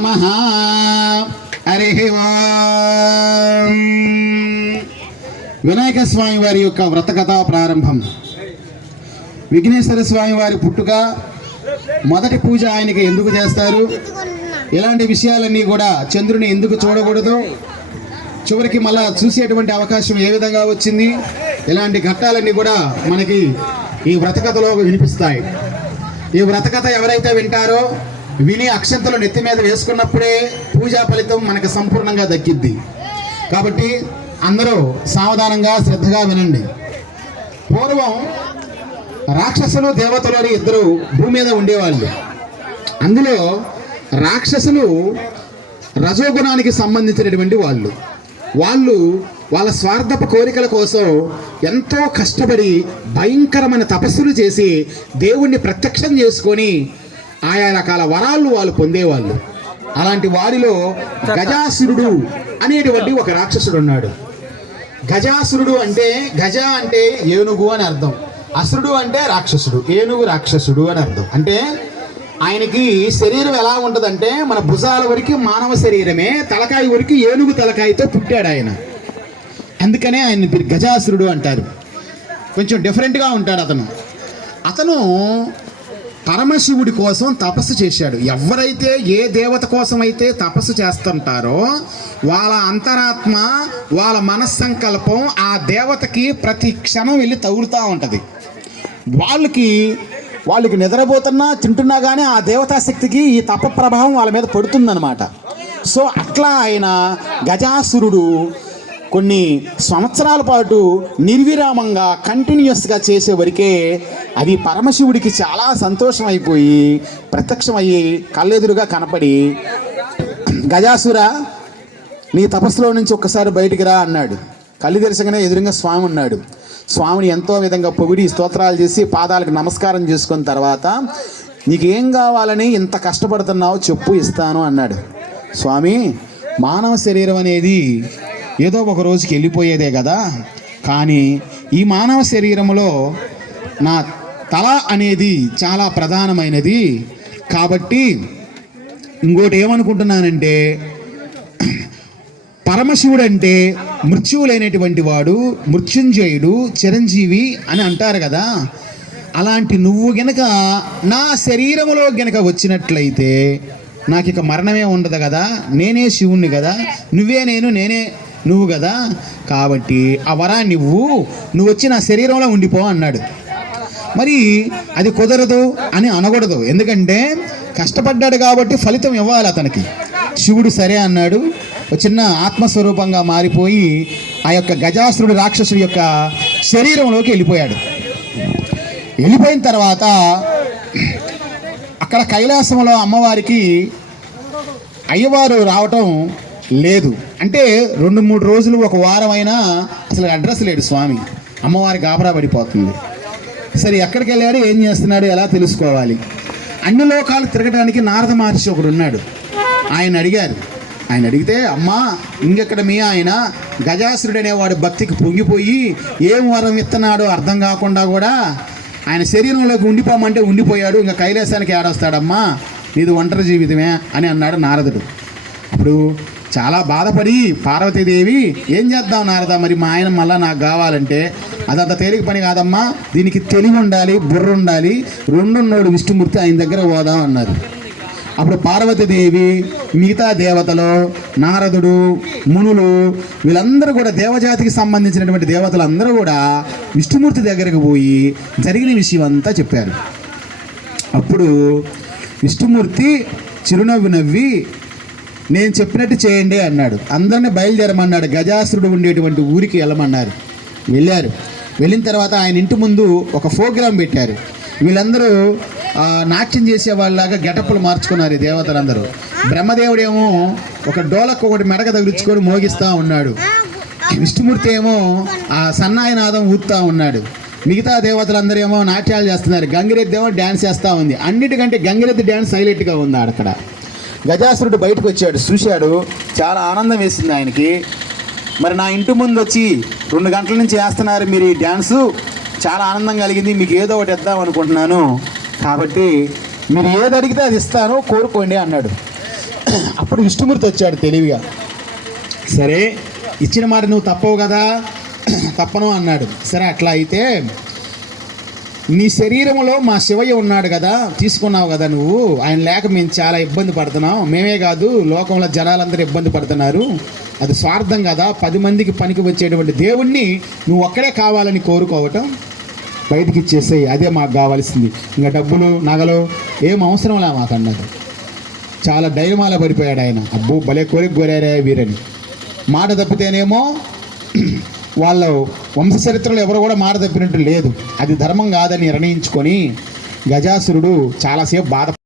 నమః. హరి ఓం. వినాయక స్వామి వారి యొక్క వ్రతకథా ప్రారంభం. విఘ్నేశ్వర స్వామి వారి పుట్టుక, మొదటి పూజ ఆయనకి ఎందుకు చేస్తారు, ఇలాంటి విషయాలన్నీ కూడా చంద్రుని ఎందుకు చూడకూడదు, చివరికి మళ్ళా చూసేటువంటి అవకాశం ఏ విధంగా వచ్చింది, ఇలాంటి ఘట్టాలన్నీ కూడా మనకి ఈ వ్రతకథలో వినిపిస్తాయి. ఈ వ్రతకథ ఎవరైతే వింటారో, విని అక్షంతలు నెత్తి మీద వేసుకున్నప్పుడే పూజా ఫలితం మనకు సంపూర్ణంగా దక్కిద్ది. కాబట్టి అందరూ సావధానంగా శ్రద్ధగా వినండి. పూర్వం రాక్షసులు దేవతలు అని ఇద్దరు భూమి మీద ఉండేవాళ్ళు. అందులో రాక్షసులు రజోగుణానికి సంబంధించినటువంటి వాళ్ళు వాళ్ళ స్వార్థపు కోరికల కోసం ఎంతో కష్టపడి భయంకరమైన తపస్సులు చేసి దేవుణ్ణి ప్రత్యక్షం చేసుకొని ఆయా రకాల వరాలు వాళ్ళు పొందేవాళ్ళు. అలాంటి వారిలో గజాసురుడు అనేటువంటి ఒక రాక్షసుడు ఉన్నాడు. గజాసురుడు అంటే గజ అంటే ఏనుగు అని అర్థం, అసురుడు అంటే రాక్షసుడు, ఏనుగు రాక్షసుడు అని అర్థం. అంటే ఆయనకి శరీరం ఎలా ఉంటుందంటే మన భుజాల వరకు మానవ శరీరమే, తలకాయ వరకు ఏనుగు తలకాయతో పుట్టాడు ఆయన. అందుకనే ఆయన గజాసురుడు అంటారు. కొంచెం డిఫరెంట్గా ఉంటాడు అతను పరమశివుడి కోసం తపస్సు చేశాడు. ఎవరైతే ఏ దేవత కోసం అయితే తపస్సు చేస్తుంటారో వాళ్ళ అంతరాత్మ, వాళ్ళ మనస్సంకల్పం ఆ దేవతకి ప్రతి క్షణం వెళ్ళి తగులుతూ ఉంటుంది. వాళ్ళకి నిద్రపోతున్నా తింటున్నా కానీ ఆ దేవతాశక్తికి ఈ తప ప్రభావం వాళ్ళ మీద పడుతుందన్నమాట. సో అట్లా ఆయన గజాసురుడు కొన్ని సంవత్సరాల పాటు నిర్విరామంగా కంటిన్యూస్గా చేసే వరకే అది పరమశివుడికి చాలా సంతోషం అయిపోయి ప్రత్యక్షమయ్యి కళ్ళెదురుగా కనపడి, గజాసుర నీ తపస్సులో నుంచి ఒక్కసారి బయటికి రా అన్నాడు. కళ్ళు తెరచగానే ఎదురుగా స్వామి ఉన్నాడు. స్వామిని ఎంతో విధంగా పొగిడి స్తోత్రాలు చేసి పాదాలకు నమస్కారం చేసుకున్న తర్వాత, నీకేం కావాలని ఇంత కష్టపడుతున్నావు చెప్పు, ఇస్తాను అన్నాడు. స్వామి, మానవ శరీరం అనేది ఏదో ఒక రోజుకి వెళ్ళిపోయేదే కదా, కానీ ఈ మానవ శరీరంలో నా తల అనేది చాలా ప్రధానమైనది. కాబట్టి ఇంకోటి ఏమనుకుంటున్నానంటే, పరమశివుడు అంటే మృత్యువులైనటువంటి వాడు, మృత్యుంజయుడు, చిరంజీవి అని అంటారు కదా. అలాంటి నువ్వు గనక నా శరీరంలో గనక వచ్చినట్లయితే నాకు ఇక మరణమే ఉండదు కదా, నేనే శివుణ్ణి కదా, నువ్వే నేను, నేనే నువ్వు కదా. కాబట్టి ఆ వరాన్ని నువ్వు వచ్చి నా శరీరంలో ఉండిపో అన్నాడు. మరి అది కుదరదు అని అనకూడదు, ఎందుకంటే కష్టపడ్డాడు కాబట్టి ఫలితం ఇవ్వాలి అతనికి. శివుడు సరే అన్నాడు. ఒక చిన్న ఆత్మస్వరూపంగా మారిపోయి ఆ యొక్క గజాసురుడు రాక్షసుడి యొక్క శరీరంలోకి వెళ్ళిపోయాడు. వెళ్ళిపోయిన తర్వాత అక్కడ కైలాసంలో అమ్మవారికి అయ్యవారు రావటం లేదు. అంటే 2-3 రోజులు, ఒక వారం అయినా అసలు అడ్రస్ లేడు స్వామి. అమ్మవారి గాబరా పడిపోతుంది. సరే ఎక్కడికి వెళ్ళాడు, ఏం చేస్తున్నాడు, ఎలా తెలుసుకోవాలి? అన్ని లోకాలు తిరగడానికి నారద మహర్షి ఒకడు ఉన్నాడు. ఆయన అడిగారు. ఆయన అడిగితే, అమ్మా ఇంకెక్కడ మీ ఆయన గజాసురుడు అనేవాడు భక్తికి పొంగిపోయి ఏం వరం ఇస్తున్నాడో అర్థం కాకుండా కూడా ఆయన శరీరంలోకి ఉండిపోమంటే ఉండిపోయాడు, ఇంకా కైలాసానికి ఏడొస్తాడమ్మా, నీది ఒంటరి జీవితమే అని అన్నాడు నారదుడు. అప్పుడు చాలా బాధపడి పార్వతీదేవి, ఏం చేద్దాం నారద, మరి మా ఆయన మళ్ళీ నాకు కావాలంటే అదంత తేలిక పని కాదమ్మా, దీనికి తెలివి ఉండాలి, బుర్ర ఉండాలి, రెండున్నోడు విష్ణుమూర్తి, ఆయన దగ్గర పోదాం అన్నారు. అప్పుడు పార్వతీదేవి, మిగతా దేవతలు, నారదుడు, మునులు, వీళ్ళందరూ కూడా దేవజాతికి సంబంధించినటువంటి దేవతలు అందరూ కూడా విష్ణుమూర్తి దగ్గరకు పోయి జరిగిన విషయం అంతా చెప్పారు. అప్పుడు విష్ణుమూర్తి చిరునవ్వు నవ్వి, నేను చెప్పినట్టు చేయండి అన్నాడు. అందరినీ బయలుదేరమన్నాడు. గజాసురుడు ఉండేటువంటి ఊరికి వెళ్ళమన్నారు. వెళ్ళారు. వెళ్ళిన తర్వాత ఆయన ఇంటి ముందు ఒక ప్రోగ్రాం పెట్టారు. వీళ్ళందరూ నాట్యం చేసే వాళ్ళలాగా గెటప్పులు మార్చుకున్నారు ఈ దేవతలందరూ. బ్రహ్మదేవుడేమో ఒక డోలకు ఒకటి మెడక తగిలించుకొని మోగిస్తూ ఉన్నాడు. విష్ణుమూర్తి ఏమో ఆ సన్నాయినాదం ఊదుతూ ఉన్నాడు. మిగతా దేవతలందరూ ఏమో నాట్యాలు చేస్తున్నారు. గంగిరెద్ది ఏమో డ్యాన్స్ చేస్తూ ఉంది. అన్నిటికంటే గంగిరెద్ది డ్యాన్స్ హైలైట్గా ఉంది అక్కడ. గజాసురుడు బయటకు వచ్చాడు, చూశాడు, చాలా ఆనందం వేసింది ఆయనకి. మరి నా ఇంటి ముందు వచ్చి 2 గంటల నుంచి వేస్తున్నారు మీరు ఈ డ్యాన్సు, చాలా ఆనందం కలిగింది, మీకు ఏదో ఒకటి ఇద్దాం అనుకుంటున్నాను, కాబట్టి మీరు ఏది అడిగితే అది ఇస్తాను, కోరుకోండి అన్నాడు. అప్పుడు విష్ణుమూర్తి వచ్చాడు తెలివిగా. సరే ఇచ్చిన మాట నువ్వు తప్పవు కదా, తప్పను అన్నాడు. సరే అట్లా అయితే నీ శరీరంలో మా శివయ్య ఉన్నాడు కదా, తీసుకున్నావు కదా నువ్వు, ఆయన లేక మేము చాలా ఇబ్బంది పడుతున్నాం, మేమే కాదు లోకంలో జనాలందరూ ఇబ్బంది పడుతున్నారు, అది స్వార్థం కదా, 10 మందికి పనికి వచ్చేటువంటి దేవుణ్ణి నువ్వు ఒక్కడే కావాలని కోరుకోవటం బయటికి ఇచ్చేసేయి, అదే మాకు కావాల్సింది, ఇంకా డబ్బులు నగలు ఏం అవసరంలే మాకు అన్నాడు. చాలా డైమాల పడిపోయాడు ఆయన. అబ్బో భలే కోరిక కోరారే వీరని. మాట తప్పితేనేమో వాళ్ళ వంశ చరిత్రలో ఎవరు కూడా మాట తప్పినట్టు లేదు, అది ధర్మం కాదని నిర్ణయించుకొని గజాసురుడు చాలాసేపు బాధ